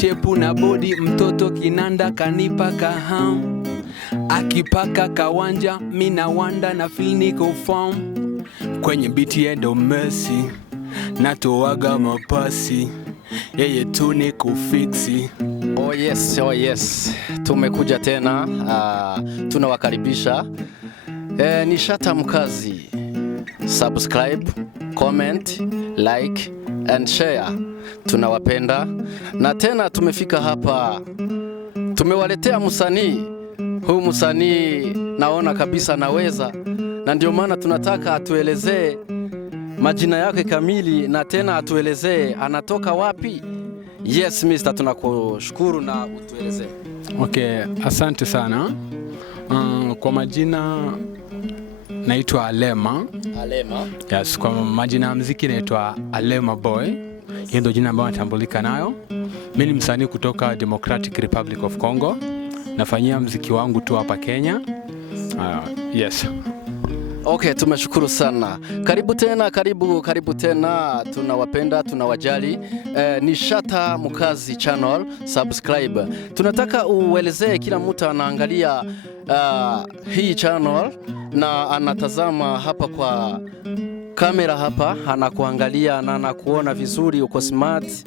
shepu na body, mtoto kinanda kanipa kahamu, akipaka kawanja mina wanda na feel niko form, kwenye biti endo Messi, natoaga mapasi, yeye tu ni kufiksi. Oh yes, tumekuja tena, tunawakaribisha. Ni Shata Mkazi. Subscribe, comment, like and share. Tunawapenda. Na tena tumefika hapa, tumewaletea msanii. Huyu msanii naona kabisa naweza, na ndio maana tunataka atuelezee majina yake kamili, na tena atuelezee anatoka wapi. Yes Mr, tunakushukuru na utuelezee. Okay, asante sana. Kwa majina naitwa Alema. Yes, kwa majina ya muziki naitwa Alema Boy. Hiyo ndio jina ambalo natambulika nayo. Mimi ni msanii kutoka Democratic Republic of Congo. Nafanyia muziki wangu tu hapa Kenya. Yes. Okay, tumeshukuru sana. Karibu tena. Tunawapenda, tunawajali. Ni Shata Mkazi channel, subscribe. Tunataka uelezee, kila mtu anaangalia hii channel na anatazama hapa kwa kamera hapa, anakuangalia na anakuona vizuri, uko smart.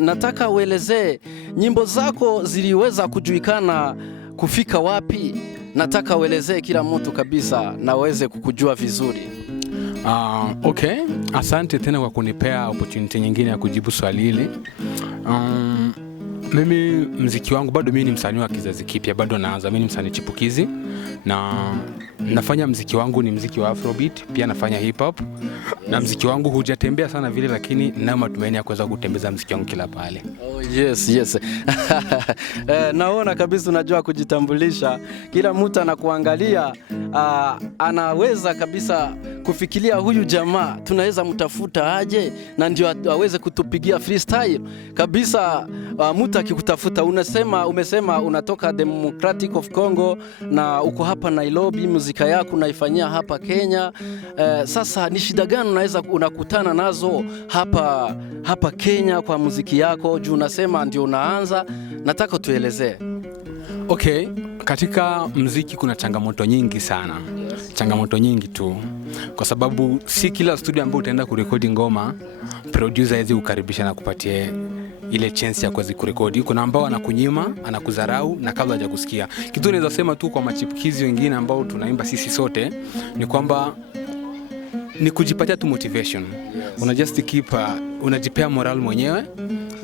Nataka uelezee nyimbo zako ziliweza kujulikana kufika wapi? Nataka uelezee kila mtu kabisa na waweze kukujua vizuri. Okay, asante tena kwa kunipea opportunity nyingine ya kujibu swali hili. Mimi muziki wangu bado, mimi ni msanii wa kizazi kipya, bado naanza. Mimi ni msanii chipukizi na nafanya muziki wangu ni muziki wa Afrobeat, pia nafanya hip hop. Na muziki wangu hujatembea sana vile, lakini nina matumaini ya kuweza kutembeza muziki wangu kila pale. Oh yes. Naona kabisa unajua kujitambulisha. Kila mtu anakuangalia, anaweza kabisa kufikiria huyu jamaa tunaweza mtafuta aje, na ndio aweze kutupigia freestyle kabisa. Mtu akikutafuta umesema unatoka Democratic of Congo na uko hapa Nairobi, muziki yako unaifanyia hapa Kenya. Sasa ni shida gani unakutana nazo hapa Kenya kwa muziki yako? Juu unasema ndio unaanza, nataka tuelezee. Okay, katika muziki kuna changamoto nyingi sana. Changamoto nyingi tu, kwa sababu si kila studio ambayo utaenda kurekodi ngoma producer hawezi kukaribisha na kupatia ile chance ya kuweza kurekodi. Kuna ambao anakunyima, anakudharau na kabla hajakusikia. Kitu naweza sema tu kwa machipukizi wengine ambao tunaimba sisi sote ni kwamba ni kujipatia tu motivation. Unajipea moral mwenyewe.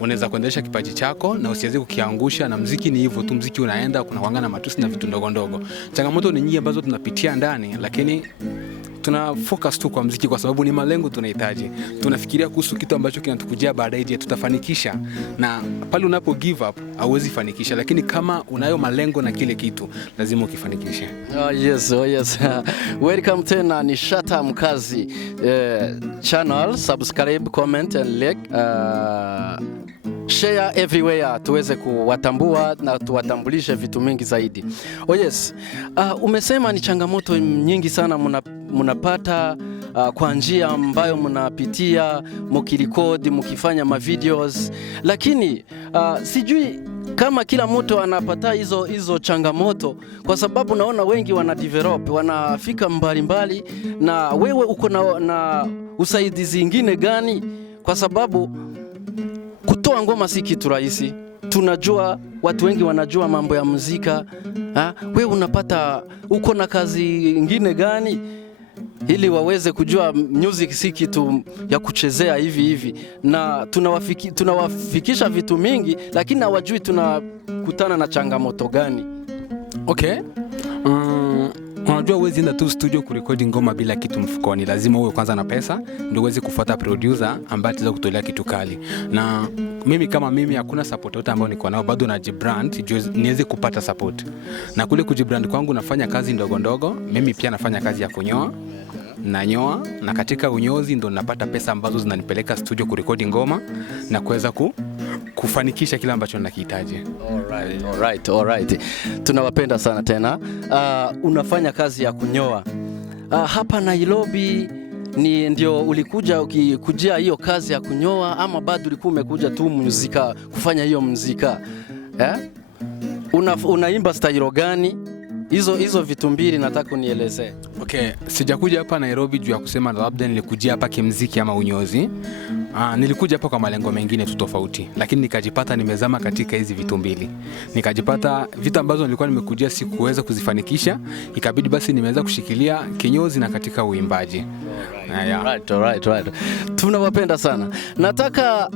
Unaweza kuendelesha kipaji chako na usiweze kukiangusha, na muziki ni hivyo tu, muziki unaenda, kuna kuangana matusi na vitu ndogo ndogo. Changamoto ni nyingi ambazo tunapitia ndani, lakini tuna focus tu kwa muziki kwa sababu ni malengo tunahitaji. Tunafikiria kuhusu kitu ambacho kinatukujia baadaye, je, tutafanikisha? Na pale unapo give up hauwezi fanikisha, lakini kama unayo malengo na kile kitu lazima ukifanikishe. Oh yes. Welcome tena, ni Shata Mkazi channel, subscribe, comment and like, share everywhere, tuweze kuwatambua na tuwatambulishe vitu mingi zaidi. Oh yes. Umesema ni changamoto nyingi sana munapata kwa njia ambayo munapitia mkirekodi, mkifanya videos, lakini sijui kama kila mtu anapata hizo changamoto, kwa sababu naona wengi wanadevelop, wanafika mbali, na wewe uko na usaidizi ingine gani? Kwa sababu kutoa ngoma si kitu rahisi. Tunajua watu wengi wanajua mambo ya muzika. Wewe unapata, uko na kazi ingine gani ili waweze kujua music si kitu ya kuchezea hivi, na tunawafikisha vitu mingi, lakini hawajui tunakutana na changamoto gani? Okay. Unajua uwezi enda tu studio kurekodi ngoma bila kitu mfukoni. Lazima uwe kwanza na pesa ndio uweze kufuata producer ambaye ataweza kutolea kitu kali. Na mimi hakuna support yote ambayo niko nayo, bado najibrand niweze kupata support. Na kule kujibrand kwangu nafanya kazi ndogo ndogo. Mimi pia nafanya kazi ya kunyoa. Nanyoa, na katika unyozi ndo napata pesa ambazo zinanipeleka studio kurekodi ngoma na kuweza kufanikisha kila ambacho ninakihitaji. Alright. Tunawapenda sana tena. Unafanya kazi ya kunyoa hapa Nairobi, ndio ulikuja ukikujia hiyo kazi ya kunyoa, ama bado ulikuwa umekuja tu muzika kufanya hiyo muzika? Unaimba style gani? Hizo vitu mbili nataka unielezee. Okay, sijakuja hapa Nairobi juu ya kusema labda nilikujia hapa kimziki ama unyozi. Nilikuja hapa kwa malengo mengine tu tofauti, lakini nikajipata nimezama katika hizi vitu mbili. Nikajipata vitu ambazo nilikuwa nimekujia sikuweza kuzifanikisha, ikabidi basi nimeweza kushikilia kinyozi na katika uimbaji. Right. Tunawapenda sana. Nataka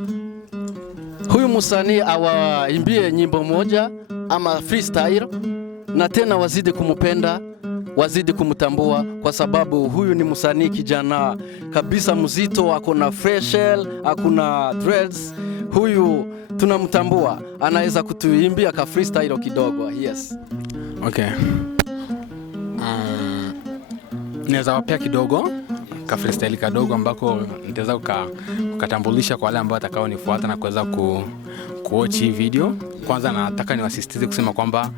huyu msanii awaimbie nyimbo moja ama freestyle, na tena wazidi kumupenda, wazidi kumtambua, kwa sababu huyu ni msanii kijana kabisa mzito, akona freshel, akona dreads. Huyu tunamtambua, anaweza kutuimbia ka freestyle kidogo. Yes. Okay. Naweza wapea kidogo ka freestyle kadogo ambako nitaweza kukatambulisha kwa wale ambao watakao nifuata na kuweza kuwatch hii video. Kwanza nataka niwasisitize kusema kwamba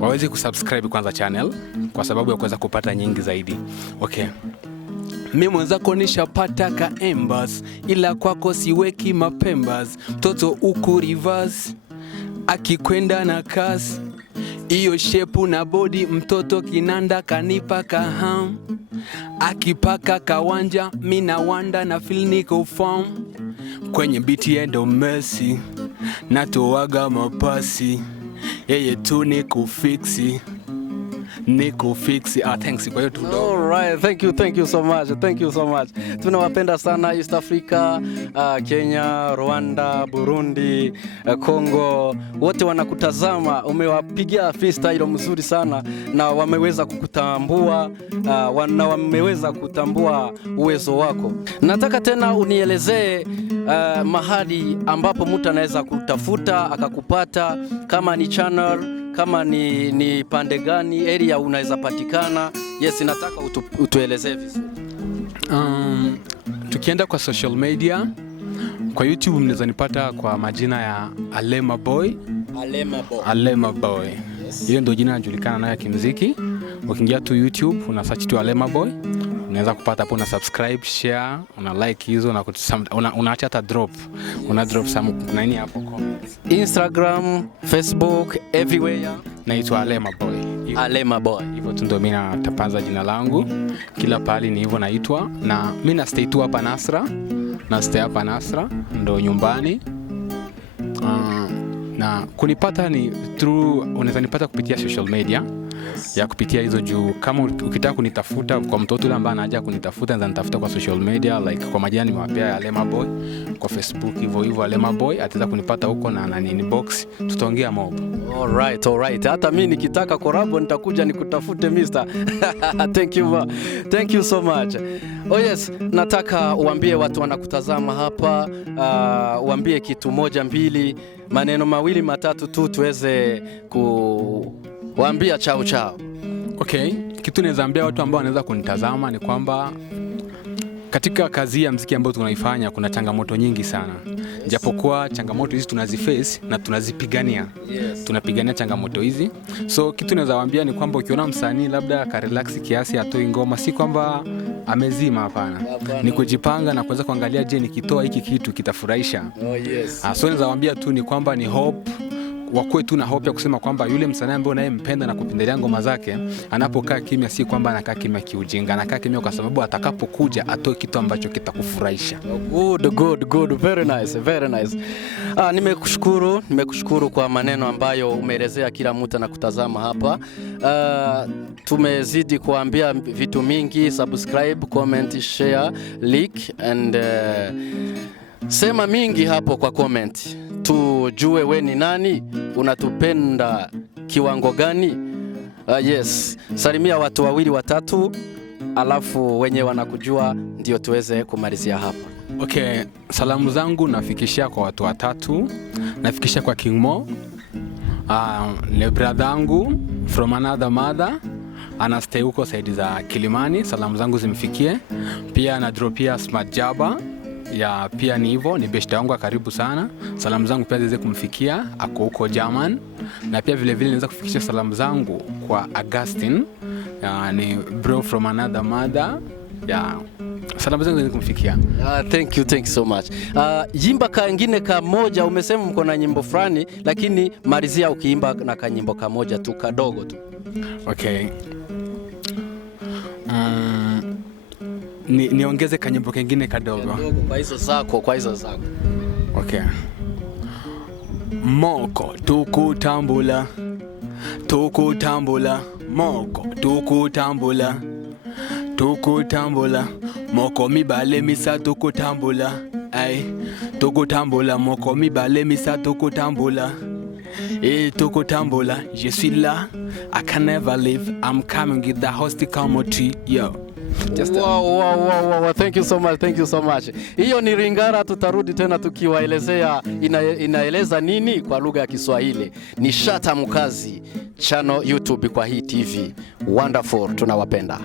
waweze kusubscribe kwanza channel kwa sababu ya kuweza kupata nyingi zaidi. Okay. Mimi mwenzako nishapata ka embas, ila kwako siweki mapembas. Mtoto uko reverse, akikwenda na kasi, iyo shepu na body, mtoto kinanda kanipa kaham. Akipaka kawanja, mina wanda na feel niko form. Kwenye biti endo Messi, natoaga mapasi, yeye tu niko fixi. Thanks kwa hiyo tu. Alright, thank you so much. Tunawapenda sana East Africa, Kenya, Rwanda, Burundi, Congo. Wote wanakutazama, umewapigia freestyle mzuri sana na wameweza kukutambua, na wameweza kutambua uwezo wako. Nataka tena unielezee mahali ambapo mtu anaweza kutafuta akakupata, kama ni channel, kama ni pande gani area unaweza patikana. Yes, nataka utuelezee vizuri. Tukienda kwa social media, kwa YouTube mnaweza nipata kwa majina ya Alema Boy. Yes. Hiyo ndio jina najulikana nayo kimuziki. Ukiingia tu YouTube una search tu Alema Boy, unaweza kupata hapo, na subscribe, share, una like hizo, na unaacha hata drop some nini hapo comments. Instagram, Facebook, everywhere. Naitwa Alema Boy. Hivyo tu ndio mimi natapaza jina langu. Kila pahali ni hivyo naitwa, na mimi na stay tu hapa Nasra, ndo nyumbani. Na kunipata ni through, unaweza nipata kupitia social media. Ya kupitia hizo juu, kama ukitaka kunitafuta kwa mtoto yule ambaye anaja kunitafuta, nza nitafuta kwa social media, like kwa majina nimewapea Alema Boy kwa Facebook, hivyo Alema Boy ataweza kunipata huko na inbox, tutaongea mob. Alright. Hata mimi nikitaka collab nitakuja nikutafute mister. Thank you so much. Oh yes, nataka uambie watu wanakutazama hapa, uambie kitu moja mbili, maneno mawili matatu tu tuweze waambia chao. Okay, kitu naweza ambia watu ambao wanaweza kunitazama ni kwamba katika kazi ya muziki ambayo tunaifanya kuna changamoto nyingi sana. Japokuwa changamoto hizi tunaziface na tunazipigania. Yes. Tunapigania changamoto hizi. So kitu naweza waambia ni kwamba ukiona msanii labda ka relax kiasi atoi ngoma, si kwamba amezima, hapana. Ni kujipanga na kuweza kuangalia, je, nikitoa hiki kitu kitafurahisha. Yes. So naweza waambia tu ni kwamba ni hope, wakwe tu na hope ya kusema kwamba yule msanii ambaye unayempenda na kupendelea ngoma zake, anapokaa kimya si kwamba anakaa kimya kiujinga, anakaa kimya kwa sababu atakapokuja atoe kitu ambacho kitakufurahisha. Good. Very nice. Nimekushukuru kwa maneno ambayo umeelezea kila mtu na kutazama hapa. Tumezidi kuambia vitu mingi, subscribe, comment, share, like and sema mingi hapo kwa comment. Tujue we ni nani, unatupenda kiwango gani? Yes, salimia watu wawili watatu, alafu wenye wanakujua ndio tuweze kumalizia hapa. Okay, salamu zangu nafikishia kwa watu watatu. Nafikishia kwa King Mo, le brother yangu from another mother, anastay huko saidi za Kilimani, salamu zangu zimfikie. Pia na dropia Smart Jaba, ya pia ni hivyo, ni beshte wangu karibu sana. Salamu zangu pia ziweze kumfikia, ako huko German. Na pia vile vile naweza kufikisha salamu zangu kwa Augustine, ni bro from another mother. Salamu zangu zikumfikia. Thank you so much. Yimba kangine kamoja, umesema mko na nyimbo fulani lakini malizia ukiimba na kanyimbo kamoja tu kadogo tu. Okay. Niongeze kanyimbo kengine kadogo. Kwa hizo zako. Okay. Moko tukutambula moko tukutambula moko mibale misa tukutambula ay tukutambula moko mibale misa tukutambula tukutambula je suis là, I can never leave, I'm coming with the host commentary yo. Wow. Thank you so much. Hiyo ni ringala, tutarudi tena tukiwaelezea inaeleza nini kwa lugha ya Kiswahili. Ni Shata Mkazi channel YouTube kwa hii TV. Wonderful, tunawapenda.